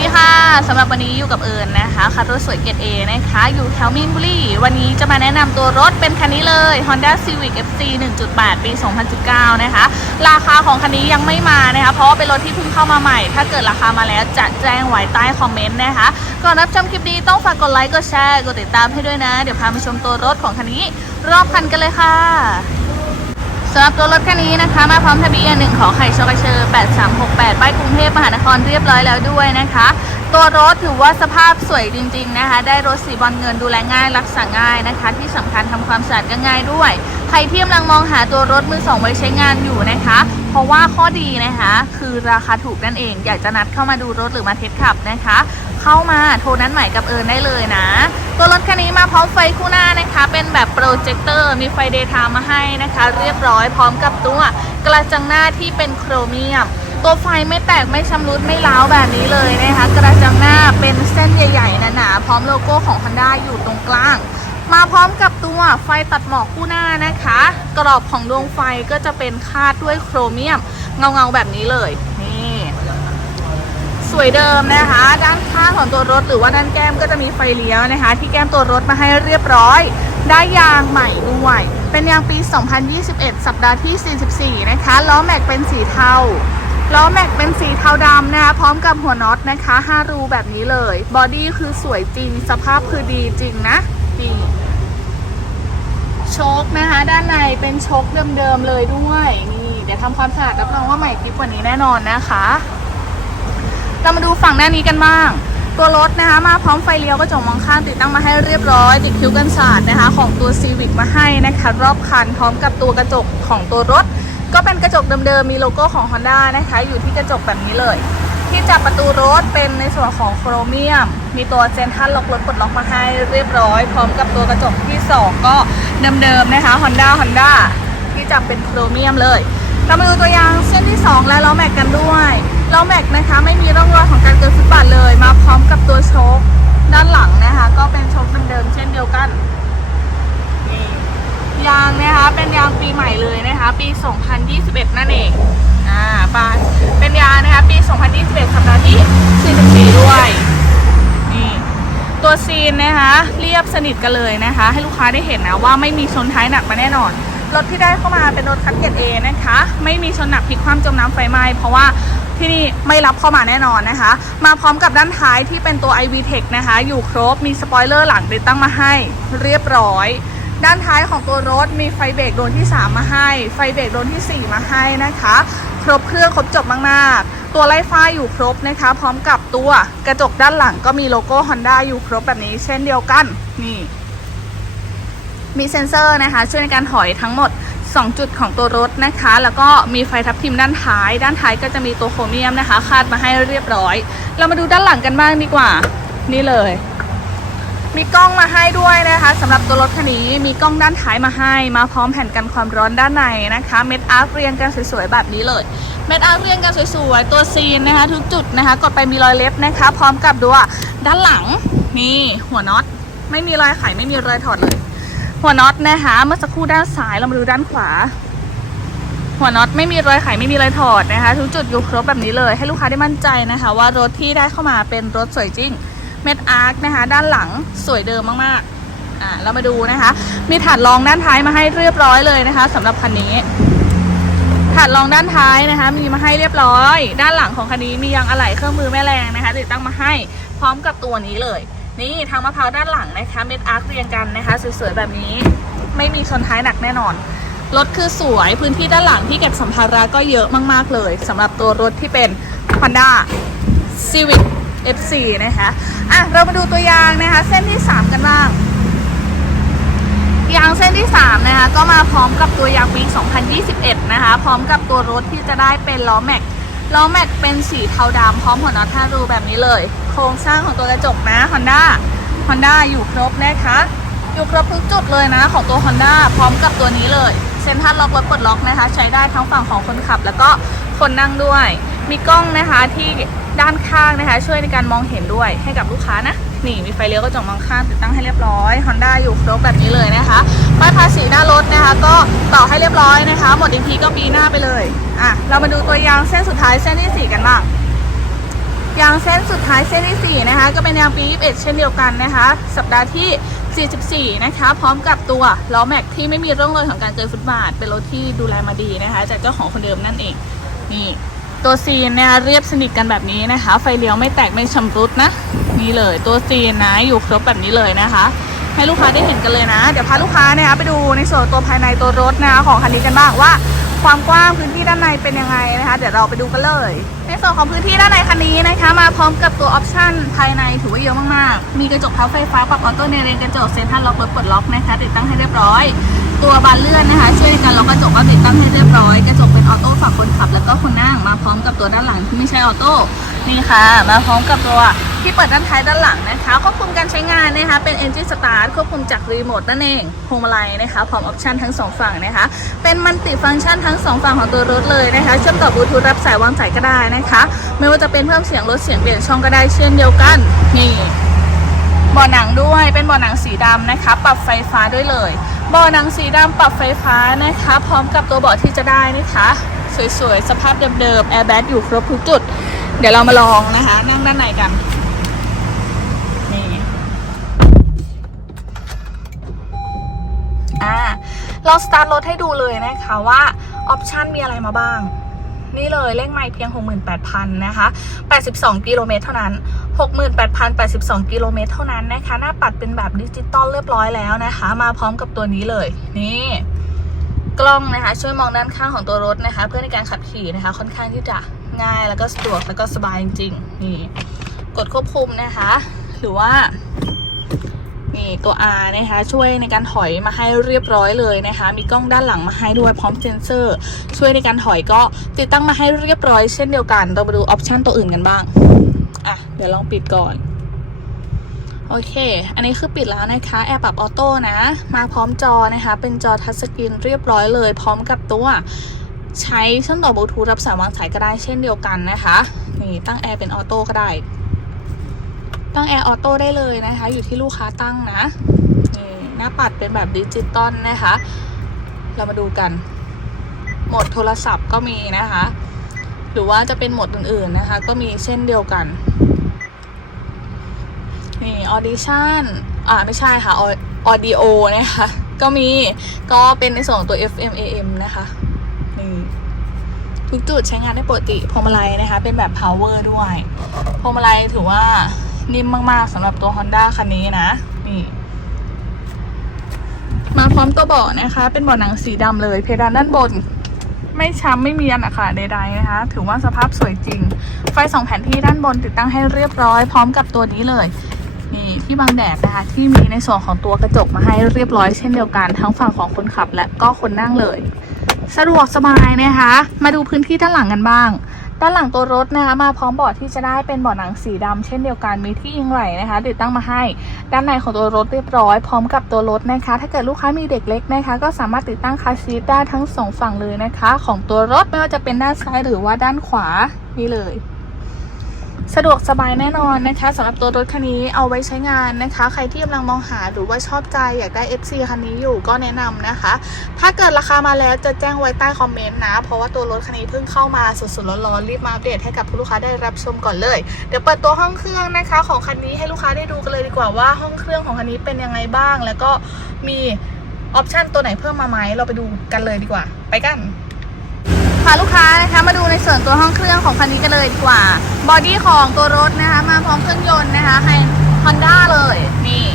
ดีค่ะสำหรับวันนี้อยู่กับเอิญนนะคะคันรถสวยเกรดเอนะคะ อยู่แถวมินบุรีวันนี้จะมาแนะนำตัวรถเป็นคันนี้เลย Honda Civic FC 1.8 ปี 2019 นะคะ ราคาของคันนี้ยังไม่มานะคะ เพราะว่าเป็นรถที่เพิ่งเข้ามาใหม่ ถ้าเกิดราคามาแล้วจะแจ้งไว้ใต้คอมเมนต์นะคะก่อนรับชมคลิปนี้ต้องฝากกดไลค์กดแชร์กดติดตามให้ด้วยนะ เดี๋ยวพาไปชมตัวรถของคันนี้ รอบคันกันเลยค่ะำหรับตัวรถคันนี้นะคะ มาพร้อมทะเบียนหนึ่งขอไข่ชกเชอร์8368 ป้ายกรุงเทพมหานครเรียบร้อยแล้วด้วยนะคะ ตัวรถถือว่าสภาพสวยจริง ๆนะคะ ได้รถสีบอลเงินดูแลง่าย รักษาง่ายนะคะ ที่สำคัญทำความสะอาดก็ง่ายด้วย ใครที่กำลังมองหาตัวรถมือสองไว้ใช้งานอยู่นะคะ เพราะว่าข้อดีนะคะ คือราคาถูกนั่นเอง อยากจะนัดเข้ามาดูรถหรือมาเทสขับนะคะ เข้ามาโทรนัดหมายกับเอิญได้เลยนะ ตัวรถคันนี้มาพร้อมไฟคู่หน้านะคะ เป็นแบบโปรเจคเตอร์มีไฟเดย์ไทม์มาให้นะคะ เรียบร้อยพร้อมกับตัวกระจังหน้าที่เป็นโครเมียม ตัวไฟไม่แตกไม่ชำรุดไม่ร้าวแบบนี้เลยนะคะ กระจังหน้าเป็นเส้นใหญ่ๆหนาๆพร้อมโลโก้ของ Honda อยู่ตรงกลาง มาพร้อมกับตัวไฟตัดหมอกคู่หน้านะคะ กรอบของดวงไฟก็จะเป็นคาดด้วยโครเมียมเงาๆแบบนี้เลยนี่สวยเดิมนะคะ ด้านข้างของตัวรถหรือว่าด้านแก้มก็จะมีไฟเลี้ยวนะคะ ที่แก้มตัวรถมาให้เรียบร้อย ได้ยางใหม่ด้วยเป็นยางปี 2021 สัปดาห์ที่ 44 นะคะล้อแม็กเป็นสีเทา ล้อแม็กเป็นสีเทาดำนะคะพร้อมกับหัวน็อตนะคะ5รูแบบนี้เลย บอดี้คือสวยจริง สภาพคือดีจริงนะนี่โชคนะคะ ด้านในเป็นโชคเดิมๆเลยด้วยนี่เดี๋ยวทำความสะอาดรับรองว่าใหม่กริบกว่านี้แน่นอนนะคะ เรามาดูฝั่งด้านนี้กันบ้าง ตัวรถนะคะมาพร้อมไฟเลี้ยวกระจกมองข้างติดตั้งมาให้เรียบร้อยติดคิ้วกันสาดนะคะ ของตัว Civic มาให้นะคะ รอบคันพร้อมกับตัวกระจกของตัวรถ ก็เป็นกระจกเดิมๆ มีโลโก้ของ Honda นะคะ อยู่ที่กระจกแบบนี้เลย ที่จับประตูรถเป็นในส่วนของโครเมียม มีตัวเซนทัลล็อกรถปลดล็อกมาให้เรียบร้อย พร้อมกับตัวกระจกที่ 2 ก็เดิมๆนะคะ Honda Honda ที่จับเป็นโครเมียมเลย เรามาดูตัวยางเส้นที่ 2 และล้อแม็กกันด้วยล้อแม็กนะคะไม่มีร่องรอยของการเกิดฟุตบาทเลย มาพร้อมกับตัวโชคด้านหลังนะคะ ก็เป็นโชคเดิมๆเช่นเดียวกันนี่ยางนะคะเป็นยางปีใหม่เลยนะคะ ปี 2021 นั่นเอง อ่าปาเป็นยานะคะปี 2021 สัปดาห์ที่ 44 ด้วย นี่ตัวซีนนะคะเรียบสนิทกันเลยนะคะ ให้ลูกค้าได้เห็นนะว่าไม่มีชนท้ายหนักมาแน่นอนรถที่ได้เข้ามาเป็นรถคันเกรดเอนะคะ ไม่มีชนหนักพลิกคว่ำจมน้ำไฟไหม้เพราะว่าที่นี่ไม่รับเข้ามาแน่นอนนะคะ มาพร้อมกับด้านท้ายที่เป็นตัว iV Tech นะคะ อยู่ครบมีสปอยเลอร์หลังติดตั้งมาให้เรียบร้อย ด้านท้ายของตัวรถมีไฟเบรกโดนที่ 3 มาให้ ไฟเบรกโดนที่ 4 มาให้นะคะ ครบเครื่องครบจบมากๆ ตัวไล่ฟ้าอยู่ครบนะคะ พร้อมกับตัวกระจกด้านหลังก็มีโลโก้ Honda อยู่ครบแบบนี้ เช่นเดียวกันนี่มีเซ็นเซอร์นะคะ ช่วยในการถอยทั้งหมด 2 จุดของตัวรถนะคะ แล้วก็มีไฟทับทิมด้านท้าย ด้านท้ายก็จะมีตัวโครเมียมนะคะ คาดมาให้เรียบร้อย เรามาดูด้านหลังกันบ้างดีกว่า นี่เลย มีกล้องมาให้ด้วยนะคะสำหรับตัวรถคันนี้มีกล้องด้านท้ายมาให้ มาพร้อมแผ่นกันความร้อนด้านในนะคะเม็ดอาร์เรียงกันสวยๆแบบนี้เลยเม็ดอาร์เรียงกันสวยๆตัวซีนนะคะ ทุกจุดนะคะกดไปมีรอยเล็บนะคะ พร้อมกับด้วยด้านหลังนี่หัวน็อตไม่มีรอยไขไม่มีรอยถอดเลย หัวน็อตนะคะเมื่อสักครู่ด้านซ้ายเรามาดูด้านขวา หัวน็อตไม่มีรอยไขไม่มีรอยถอดนะคะ ทุกจุดอยู่ครบแบบนี้เลย ให้ลูกค้าได้มั่นใจนะคะ ว่ารถที่ได้เข้ามาเป็นรถสวยจริง เม็ดอาร์คนะคะ ด้านหลังสวยเดิมมากๆอ่าเรามาดูนะคะ มีถาดรองด้านท้ายมาให้เรียบร้อยเลยนะคะสำหรับคันนี้ถาดรองด้านท้ายนะคะ มีมาให้เรียบร้อย ด้านหลังของคันนี้มียางอะไหล่เครื่องมือแม่แรงนะคะติดตั้งมาให้พร้อมกับตัวนี้เลย นี่ทางมะพร้าวด้านหลังนะคะเม็ดอาร์คเรียงกันนะคะสวยๆแบบนี้ไม่มีชนท้ายหนักแน่นอนรถคือสวยพื้นที่ด้านหลังที่เก็บสัมภาระก็เยอะมาก ๆ เลยสำหรับตัวรถที่เป็น Honda Civic F4 นะคะอะเรามาดูตัวยางนะคะ เส้นที่ 3 กันบ้าง ยางเส้นที่ 3 นะคะ ก็มาพร้อมกับตัวยางปี 2021 นะคะ พร้อมกับตัวรถที่จะได้เป็นล้อแม็กล้อแม็กเป็นสีเทาดำพร้อมหัวน็อตท่ารูแบบนี้เลย โครงสร้างของตัวกระจกนะ Honda Honda อยู่ครบนะคะอยู่ครบทุกจุดเลยนะ ของตัว Honda พร้อมกับตัวนี้เลยเซ็นทรัลล็อกรถปลดล็อกนะคะ ใช้ได้ทั้งฝั่งของคนขับ แล้วก็คนนั่งด้วย มีกล้องนะคะที่ ด้านข้างนะคะ ช่วยในการมองเห็นด้วยให้กับลูกค้านะ นี่มีไฟเลี้ยวกระจกมองข้างติดตั้งให้เรียบร้อย Honda อยู่ครบแบบนี้เลยนะคะป้ายภาษีหน้ารถนะคะ ก็ต่อให้เรียบร้อยนะคะ หมดอีกทีก็ปีหน้าไปเลยอะเรามาดูตัวยางเส้นสุดท้ายเส้นที่สี่กันบ้างยางเส้นสุดท้ายเส้นที่ 4 นะคะ ก็เป็นยางปี 21 เช่นเดียวกันนะคะ สัปดาห์ที่ 44 นะคะ พร้อมกับตัวล้อแม็กที่ไม่มีร่องรอยของการเกินฟุตบาท เป็นรถที่ดูแลมาดีนะคะ จากเจ้าของคนเดิมนั่นเอง นี่ ตัวซีนนะคะเรียบสนิทกันแบบนี้นะคะ ไฟเลี้ยวไม่แตกไม่ชำรุดนะนี่เลยตัวซีนนะอยู่ครบแบบนี้เลยนะคะ ให้ลูกค้าได้เห็นกันเลยนะ เดี๋ยวพาลูกค้านะคะไปดูในส่วนตัวภายในตัวรถนะคะของคันนี้กันบ้างว่าความกว้างพื้นที่ด้านในเป็นยังไงนะคะ เดี๋ยวเราไปดูกันเลย ในส่วนของพื้นที่ด้านในคันนี้นะคะ มาพร้อมกับตัวออปชั่นภายในถือว่าเยอะมากๆ มีกระจกพับไฟฟ้าปรับออโต้ในเรนกระจกเซ็นทรัลล็อกรถปลดล็อกนะคะ ติดตั้งให้เรียบร้อย ตัวบานเลื่อนนะคะช่วยในการล็อกกระจกก็ติดตั้งให้เรียบร้อย กระจกเป็นออโต้ฝั่งคนขับ แล้วก็คนนั่งมาพร้อมกับตัวด้านหลังที่ไม่ใช่ออโต้นี่ค่ะ มาพร้อมกับตัวที่เปิดด้านท้ายด้านหลังนะคะควบคุมการใช้งานนะคะเป็น Engine Start ควบคุมจากรีโมทนั่นเองพวงมาลัยนะคะพร้อมออปชันทั้งสองฝั่งนะคะ เป็นมัลติฟังก์ชันทั้งสองฝั่งของตัวรถเลยนะคะ เชื่อมต่อบลูทูธรับสายวางสายก็ได้นะคะ ไม่ว่าจะเป็นเพิ่มเสียงลดเสียงเปลี่ยนช่องก็ได้เช่นเดียวกันนี่เบาะหนังด้วยเป็นเบาะหนังสีดำนะคะ ปรับไฟฟ้าด้วยเลย เบาะหนังสีดำปรับไฟฟ้านะคะ พร้อมกับตัวเบาะที่จะได้นะคะ สวยๆ สภาพเดิมๆแอร์แบ็อยู่ครบทุกจุด เดี๋ยวเรามาลองนะคะ นั่งด้านในกันนี่อ่าเราสตาร์ทรถให้ดูเลยนะคะว่าออปชันมีอะไรมาบ้าง นี่เลยเลขไมล์เพียง 68,000นะคะ82 กิโลเมตรเท่านั้น 68,082 กิโลเมตรเท่านั้นนะคะ หน้าปัดเป็นแบบดิจิตอลเรียบร้อยแล้วนะคะ มาพร้อมกับตัวนี้เลย นี่กล้องนะคะช่วยมองด้านข้างของตัวรถนะคะ เพื่อในการขับขี่นะคะ ค่อนข้างที่จะง่ายแล้วก็สะดวกแล้วก็สบายจริงๆนี่กดควบคุมนะคะ หรือว่า นี่ตัว R นะคะ ช่วยในการถอยมาให้เรียบร้อยเลยนะคะ มีกล้องด้านหลังมาให้ด้วยพร้อมเซนเซอร์ ช่วยในการถอยก็ติดตั้งมาให้เรียบร้อยเช่นเดียวกัน เรามาดูออปชันตัวอื่นกันบ้าง อะ เดี๋ยวลองปิดก่อนโอเค อันนี้คือปิดแล้วนะคะแอร์ปรับออโต้นะ มาพร้อมจอนะคะ เป็นจอทัชสกรีนเรียบร้อยเลย พร้อมกับตัวใช้เชื่อมต่อบลูทูธรับสายวางสายก็ได้เช่นเดียวกันนะคะ นี่ตั้งแอร์เป็นออโต้ก็ได้ ตั้งแอร์ออโต้ได้เลยนะคะ อยู่ที่ลูกค้าตั้งนะนี่หน้าปัดเป็นแบบดิจิตอลนะคะ เรามาดูกันโหมดโทรศัพท์ก็มีนะคะ หรือว่าจะเป็นโหมดอื่นๆนะคะ ก็มีเช่นเดียวกันนี่ออดิชั่นอ่าไม่ใช่ค่ะออดิโอนะคะก็มีก็เป็นในส่วนของตัว FM AM นะคะนี่ทุกจุดใช้งานได้ปกติพวงมาลัยนะคะ เป็นแบบ power ด้วยพวงมาลัยถือว่า นิ่มมากๆสำหรับตัว Honda คันนี้นะ นี่ มาพร้อมตัวเบาะนะคะ เป็นเบาะหนังสีดำเลย เพดานด้านบน ไม่ช้ำไม่มีอันอะค่ะใดๆนะคะ ถือว่าสภาพสวยจริง ไฟสองแผ่นที่ด้านบนติดตั้งให้เรียบร้อย พร้อมกับตัวนี้เลยนี่ที่บังแดดนะคะที่มีในส่วนของตัวกระจกมาให้เรียบร้อยเช่นเดียวกันทั้งฝั่งของคนขับและก็คนนั่งเลย สะดวกสบายนะคะ มาดูพื้นที่ด้านหลังกันบ้าง ด้านหลังตัวรถนะคะมาพร้อมเบาะที่จะได้เป็นเบาะหนังสีดำเช่นเดียวกันมีที่ยิงไหล่นะคะติดตั้งมาให้ ด้านในของตัวรถเรียบร้อยพร้อมกับตัวรถนะคะ ถ้าเกิดลูกค้ามีเด็กเล็กนะคะ ก็สามารถติดตั้งคาซีทได้ทั้งสองฝั่งเลยนะคะ ของตัวรถไม่ว่าจะเป็นด้านซ้ายหรือว่าด้านขวานี่เลย สะดวกสบายแน่นอนนะคะสำหรับตัวรถคันนี้เอาไว้ใช้งานนะคะ ใครที่กำลังมองหาหรือว่าชอบใจอยากได้ FC คันนี้อยู่ก็แนะนำนะคะ ถ้าเกิดราคามาแล้วจะแจ้งไว้ใต้คอมเมนต์นะ เพราะว่าตัวรถคันนี้เพิ่งเข้ามาสดๆร้อนๆรีบมาอัปเดตให้กับผู้ลูกค้าได้รับชมก่อนเลย เดี๋ยวเปิดตัวห้องเครื่องนะคะ ของคันนี้ให้ลูกค้าได้ดูกันเลยดีกว่าว่าห้องเครื่องของคันนี้เป็นยังไงบ้าง แล้วก็มีออปชันตัวไหนเพิ่มมาไหมเราไปดูกันเลยดีกว่า ไปกัน พาลูกค้านะคะมาดูในส่วนตัวห้องเครื่องของคันนี้กันเลยดีกว่า บอดี้ของตัวรถนะคะ มาพร้อมเครื่องยนต์นะคะให้ Honda เลยนี่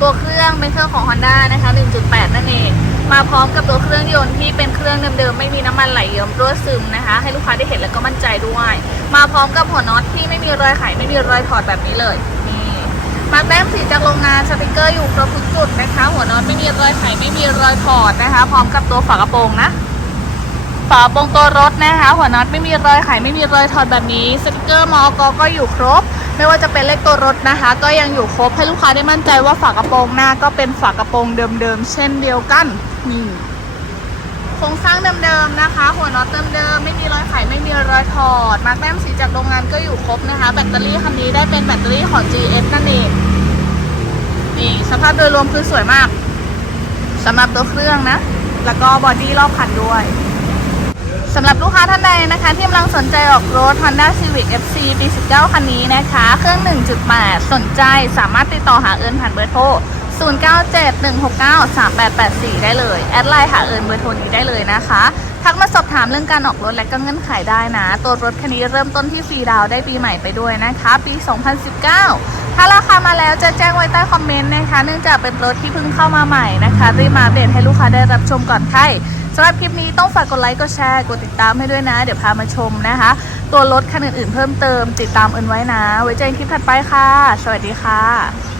ตัวเครื่องเป็นเครื่องของ Honda นะคะ 1.8 นั่นเอง มาพร้อมกับตัวเครื่องยนต์ที่เป็นเครื่องเดิมๆไม่มีน้ำมันไหลเยิ้มรั่วซึมนะคะ ให้ลูกค้าได้เห็นแล้วก็มั่นใจด้วย มาพร้อมกับหัวน็อตที่ไม่มีรอยไขไม่มีรอยถอดแบบนี้เลยนี่มาแต้มสีจากโรงงานสติกเกอร์อยู่ครบทุกจุดนะคะ หัวน็อตไม่มีรอยไขไม่มีรอยถอดนะคะ พร้อมกับตัวฝากระโปรงนะ ฝาโปรงตัวรถนะคะ หัวน็อตไม่มีรอยไขไม่มีรอยถอดแบบนี้สติกเกอร์มอกก็อยู่ครบ ไม่ว่าจะเป็นเลขตัวรถนะคะ ก็ยังอยู่ครบให้ลูกค้าได้มั่นใจว่าฝากระโปรงหน้าก็เป็นฝากระโปรงเดิมๆเช่นเดียวกันนี่โครงสร้างเดิมๆนะคะ หัวน็อตเดิมๆไม่มีรอยไขไม่มีรอยถอด มาร์กแต้มสีจากโรงงานก็อยู่ครบนะคะ แบตเตอรี่คันนี้ได้เป็นแบตเตอรี่ของ GS นั่นเองนี่สภาพโดยรวมคือสวยมากสำหรับตัวเครื่องนะ แล้วก็บอดี้รอบคันด้วย สำหรับลูกค้าท่านใดนะคะ ที่กำลังสนใจออกรถ Honda Civic FC ปี 19 คันนี้นะคะ เครื่อง 1.8 สนใจสามารถติดต่อหาเอิญผ่านเบอร์โทร 0971693884 ได้เลย แอดไลน์หาเอิญเบอร์โทรนี้ได้เลยนะคะ ทักมาสอบถามเรื่องการออกรถและก็เงื่อนไขได้นะ ตัวรถคันนี้เริ่มต้นที่ฟรีดาวได้ปีใหม่ไปด้วยนะคะ ปี 2019 ถ้าราคามาแล้วจะแจ้งไว้ใต้คอมเมนต์นะคะ เนื่องจากเป็นรถที่เพิ่งเข้ามาใหม่นะคะ รีบมาอัปเดตให้ลูกค้าได้รับชมก่อนใครสำหรับคลิปนี้ต้องฝากกดไลค์กดแชร์กดติดตามให้ด้วยนะ เดี๋ยวพามาชมนะคะ ตัวรถคันอื่นๆเพิ่มเติมติดตามเอินไว้นะ ไว้เจอกันคลิปถัดไปค่ะ สวัสดีค่ะ